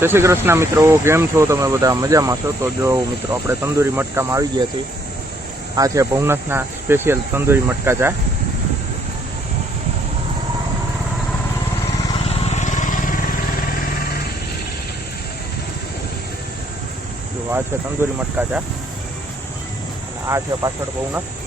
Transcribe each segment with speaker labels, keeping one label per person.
Speaker 1: જય શ્રી કૃષ્ણ મિત્રો, કેમ છો તમે બધા? મજામાં છો? તો જો મિત્રો, આપણે તંદૂરી મટકામાં આવી ગયા છીએ. આ છે ભવનાથના સ્પેશિયલ તંદૂરી મટકા ચા. જો આ છે તંદૂરી મટકા ચા. આ છે પાછળ ભવનાથ.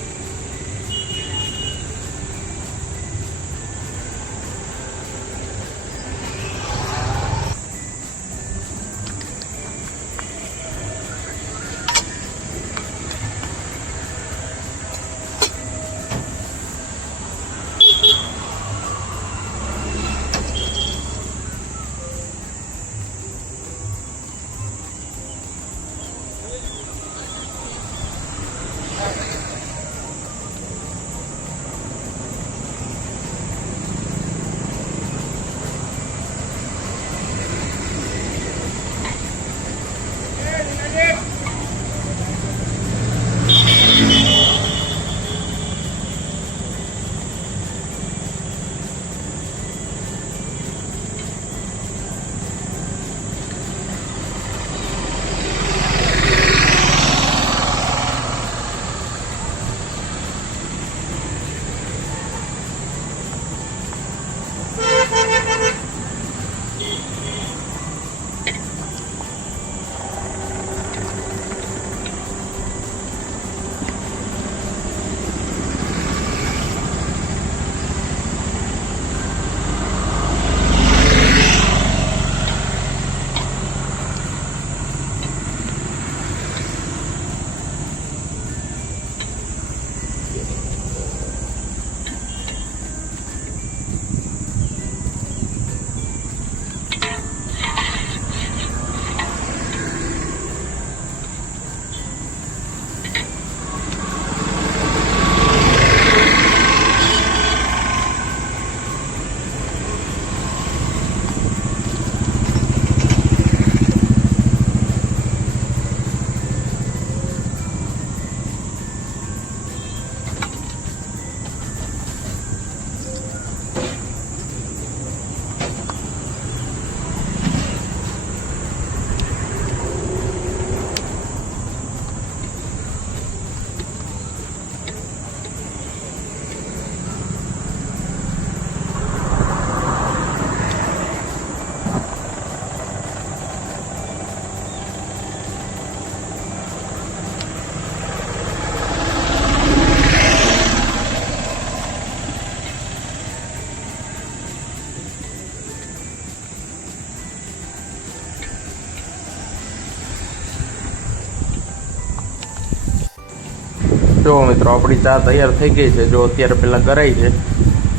Speaker 1: જો મિત્રો, આપણી ચા તૈયાર થઈ ગઈ છે. જો અત્યારે પહેલાં કરાઈ છે.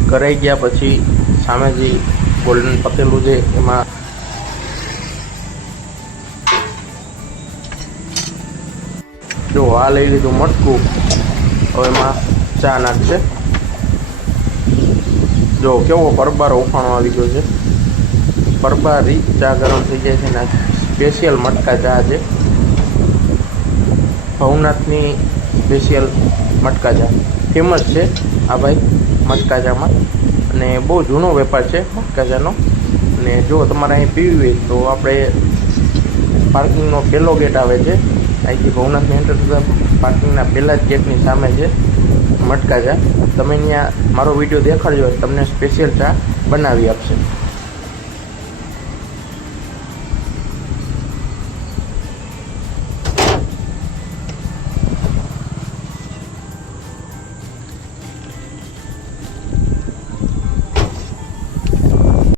Speaker 1: કરાઈ ગયા પછી સામે જે ગોલ્ડન પતેલું છે, એમાં જો આ લઈ લીધું મટકું. હવે એમાં ચા નાખશે. જો કેવો પરબારો ઉફાણો આવી ગયો છે. પરબારી ચા ગરમ થઈ જાય છે ને સ્પેશિયલ મટકા ચા છે. ભવનાથની સ્પેશિયલ મટકા ચા ફેમસ છે આ ભાઈ મટકા અને બહુ જૂનો વેપાર છે મટકા ચાનો અને જો તમારે અહીં પીવી હોય તો આપણે પાર્કિંગનો પહેલો ગેટ આવે છે. અહીંથી ભવનાથની એન્ટર પાર્કિંગના પહેલાં જ ગેટની સામે છે મટકા ચા તમે અહીંયા મારો વીડિયો દેખાડજો, તમને સ્પેશિયલ ચા બનાવી આપશે.